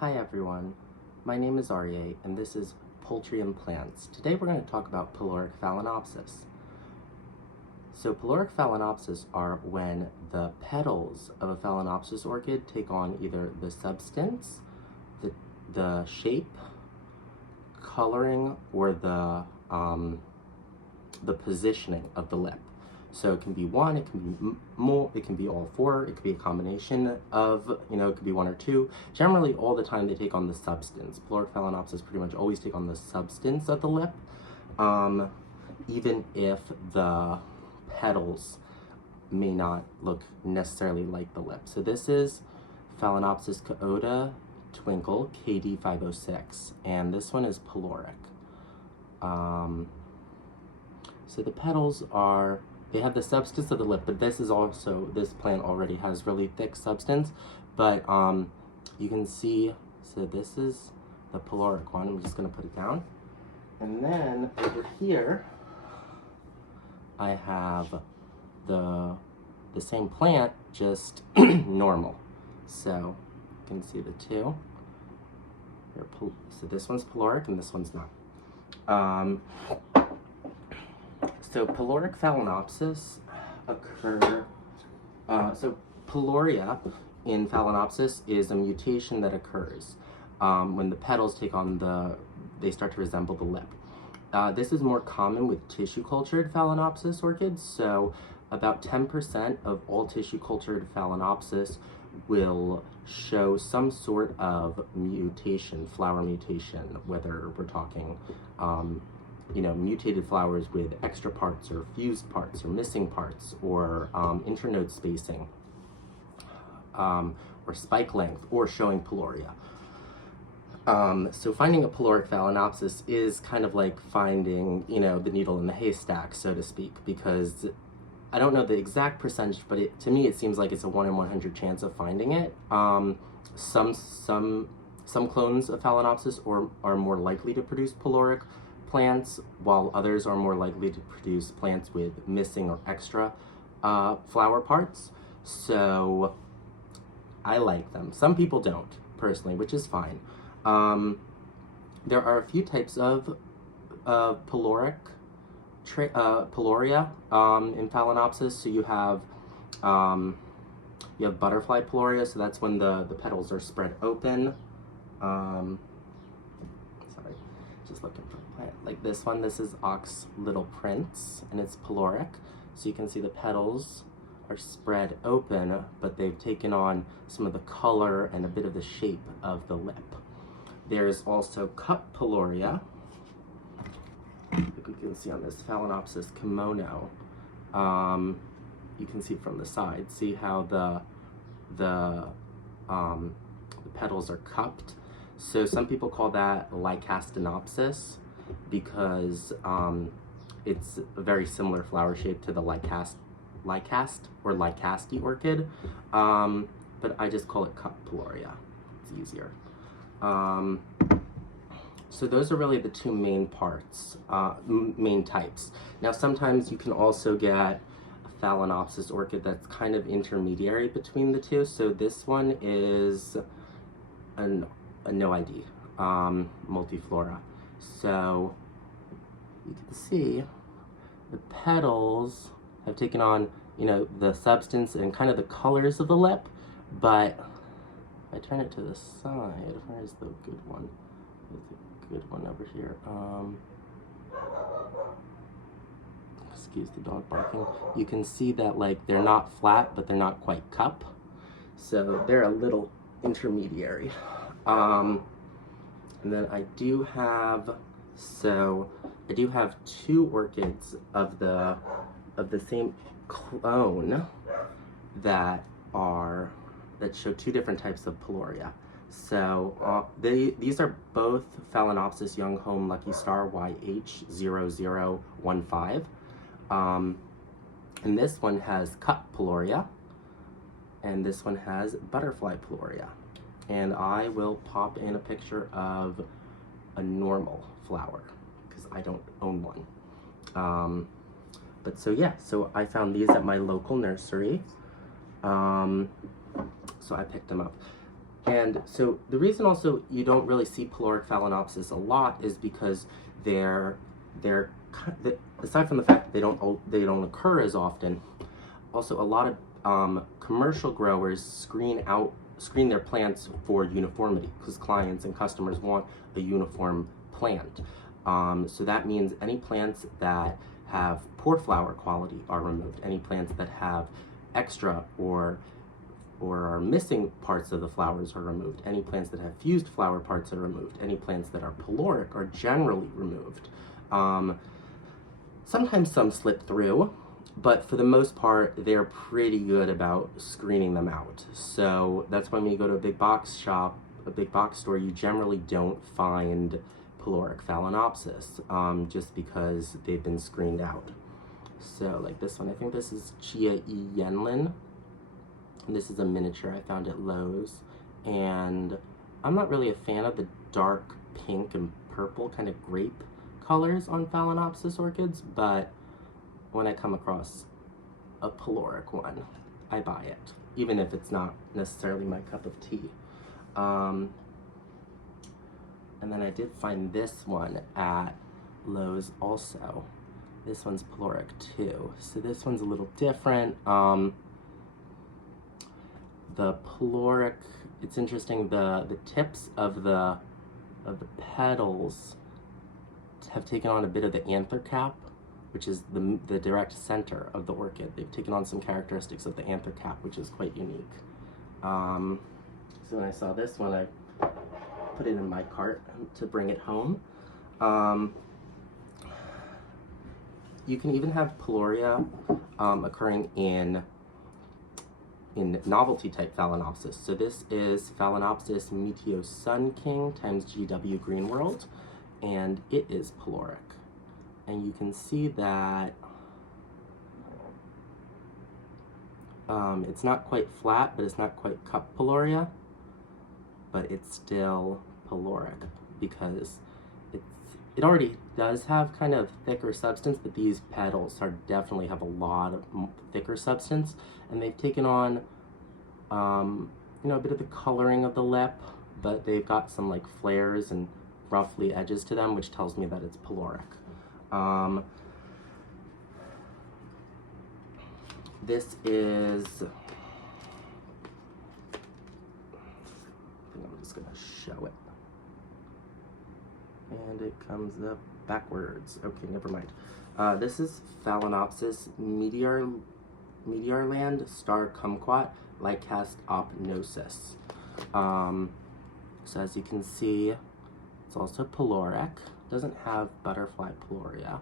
Hi everyone, my name is Arye and this is Poultry and Plants. Today we're going to talk about Peloric Phalaenopsis. So Peloric Phalaenopsis are when the petals of a Phalaenopsis orchid take on either the substance, the shape, coloring, or the positioning of the lip. So it can be one, it can be more, it can be all four, it could be a combination of, it could be one or two. Generally, all the time they take on the substance. Peloric Phalaenopsis pretty much always take on the substance of the lip, even if the petals may not look necessarily like the lip. So this is Phalaenopsis Coota Twinkle KD506, and this one is Peloric. So the petals they have the substance of the lip, but this plant already has really thick substance. But you can see, so this is the Peloric one. I'm just gonna put it down. And then over here, I have the same plant, just normal. So you can see the two. So this one's Peloric and this one's not. So Peloric Phalaenopsis occur, so peloria in Phalaenopsis is a mutation that occurs when the petals take on they start to resemble the lip. This is more common with tissue cultured Phalaenopsis orchids, so about 10% of all tissue cultured Phalaenopsis will show some sort of mutation, flower mutation, whether we're talking mutated flowers with extra parts or fused parts or missing parts or internode spacing or spike length or showing peloria. So finding a Peloric Phalaenopsis is kind of like finding, the needle in the haystack, so to speak, because I don't know the exact percentage, but to me it seems like it's a 1 in 100 chance of finding it. Some clones of Phalaenopsis are more likely to produce Peloric plants, while others are more likely to produce plants with missing or extra flower parts. So I like them. Some people don't, personally, which is fine. There are a few types of peloria in Phalaenopsis. So you have butterfly peloria, so that's when the petals are spread open. Just looking for a plant like this one. This is Ox Little Prince, and it's Peloric. So you can see the petals are spread open, but they've taken on some of the color and a bit of the shape of the lip. There's also cup peloria. You can see on this Phalaenopsis kimono. You can see from the side. See how the petals are cupped. So some people call that Lycastenopsis because it's a very similar flower shape to the Lycast or Lycasti orchid, but I just call it cup peloria. It's easier. So those are really the two main parts, main types. Now sometimes you can also get a Phalaenopsis orchid that's kind of intermediary between the two. So this one is a no ID, multiflora. So you can see the petals have taken on, the substance and kind of the colors of the lip, but if I turn it to the side, where's the good one? There's a good one over here. Excuse the dog barking. You can see that they're not flat, but they're not quite cup. So they're a little intermediary. And then I do have two orchids of the same clone that show two different types of peloria. So these are both Phalaenopsis Young Home Lucky Star YH0015. And this one has cup peloria, and this one has butterfly peloria. And I will pop in a picture of a normal flower because I don't own one. But so yeah, so I found these at my local nursery. So I picked them up. And so the reason also you don't really see Peloric Phalaenopsis a lot is because they're aside from the fact that they don't occur as often, also a lot of commercial growers screen their plants for uniformity because clients and customers want a uniform plant. So that means any plants that have poor flower quality are removed. Any plants that have extra or are missing parts of the flowers are removed. Any plants that have fused flower parts are removed. Any plants that are peloric are generally removed. Sometimes some slip through, but for the most part, they're pretty good about screening them out. So that's why when you go to a big box shop, a big box store, you generally don't find Peloric Phalaenopsis, just because they've been screened out. So like this one, I think this is Chia E. Yenlin. This is a miniature I found at Lowe's, and I'm not really a fan of the dark pink and purple kind of grape colors on Phalaenopsis orchids, but when I come across a peloric one, I buy it, even if it's not necessarily my cup of tea. And then I did find this one at Lowe's also. This one's peloric too, so this one's a little different. The peloric, it's interesting, the tips of the petals have taken on a bit of the anther cap, which is the direct center of the orchid. They've taken on some characteristics of the anther cap, which is quite unique. So when I saw this one, I put it in my cart to bring it home. You can even have peloria occurring in novelty type Phalaenopsis. So this is Phalaenopsis Meteo Sun King times GW Green World, and it is peloric. And you can see that it's not quite flat, but it's not quite cup peloria, but it's still peloric because it already does have kind of thicker substance, but these petals definitely have a lot of thicker substance, and they've taken on a bit of the coloring of the lip, but they've got some like flares and roughly edges to them, which tells me that it's peloric. This is, I think I'm just gonna show it. And it comes up backwards. Okay, never mind. This is Phalaenopsis Meteorland Star Kumquat Lycast Opnosis. So as you can see, it's also peloric. Doesn't have butterfly peloria.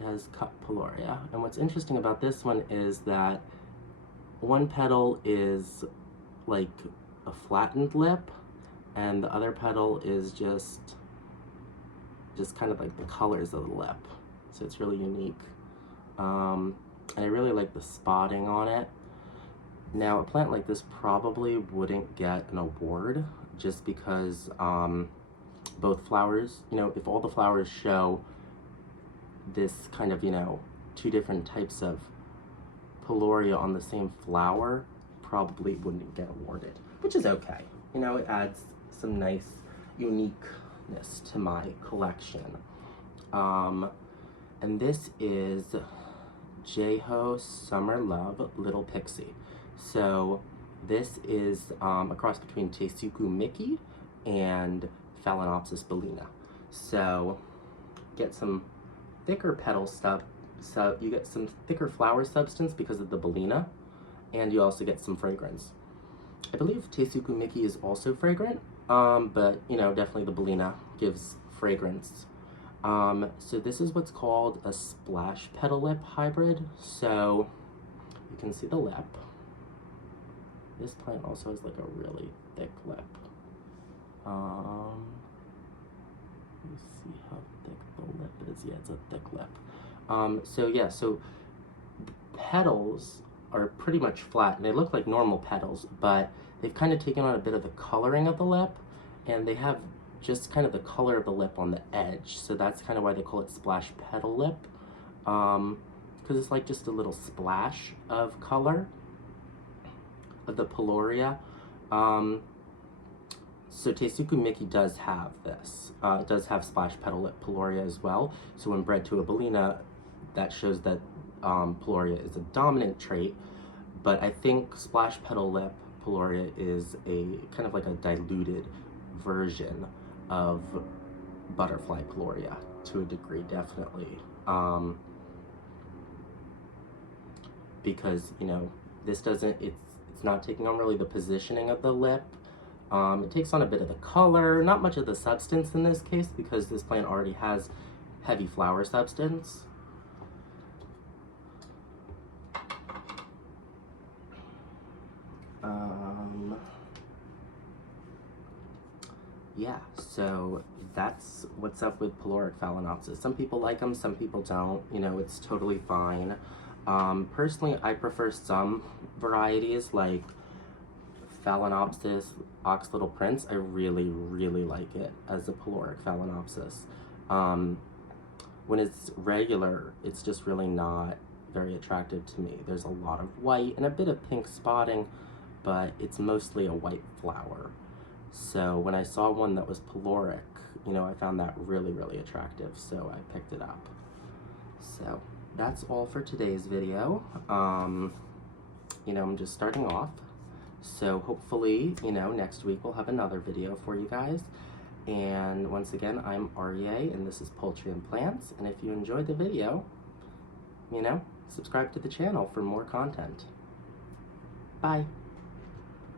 It has cup peloria. And what's interesting about this one is that one petal is like a flattened lip, and the other petal is just kind of like the colors of the lip. So it's really unique. And I really like the spotting on it. Now, a plant like this probably wouldn't get an award just because both flowers, if all the flowers show this kind of, two different types of peloria on the same flower, probably wouldn't get awarded, which is okay. It adds some nice uniqueness to my collection. And this is Jeho Summer Love Little Pixie. So this is a cross between Teisuku Mickey and Phalaenopsis bellina. So get some thicker petal stuff, so you get some thicker flower substance because of the bellina, and you also get some fragrance. I believe Teisuku Mickey is also fragrant, but definitely the bellina gives fragrance. So this is what's called a splash petal lip hybrid. So you can see the lip. This plant also has like a really thick lip. You see how thick the lip is? Yeah, it's a thick lip. So the petals are pretty much flat, and they look like normal petals, but they've kind of taken on a bit of the coloring of the lip, and they have just kind of the color of the lip on the edge. So that's kind of why they call it splash petal lip, because it's like just a little splash of color of the peloria. So Teisuku Miki does have this. It does have splash petal lip peloria as well. So when bred to a Bellina, that shows that peloria is a dominant trait. But I think splash petal lip peloria is a kind of like a diluted version of butterfly peloria to a degree, definitely. Because, you know, this doesn't, it's not taking on really the positioning of the lip. It takes on a bit of the color, not much of the substance in this case, because this plant already has heavy flower substance. Yeah, so that's what's up with Peloric Phalaenopsis. Some people like them, some people don't. You know, it's totally fine. Personally, I prefer some varieties like Phalaenopsis Ox Little Prince. I really, really like it as a Peloric Phalaenopsis. When it's regular, it's just really not very attractive to me. There's a lot of white and a bit of pink spotting, but it's mostly a white flower. So when I saw one that was Peloric, you know, I found that really, really attractive, so I picked it up. So that's all for today's video. You know, I'm just starting off. So hopefully, you know, next week we'll have another video for you guys. And once again, I'm REA, and this is Poultry and Plants. And if you enjoyed the video, you know, subscribe to the channel for more content. Bye.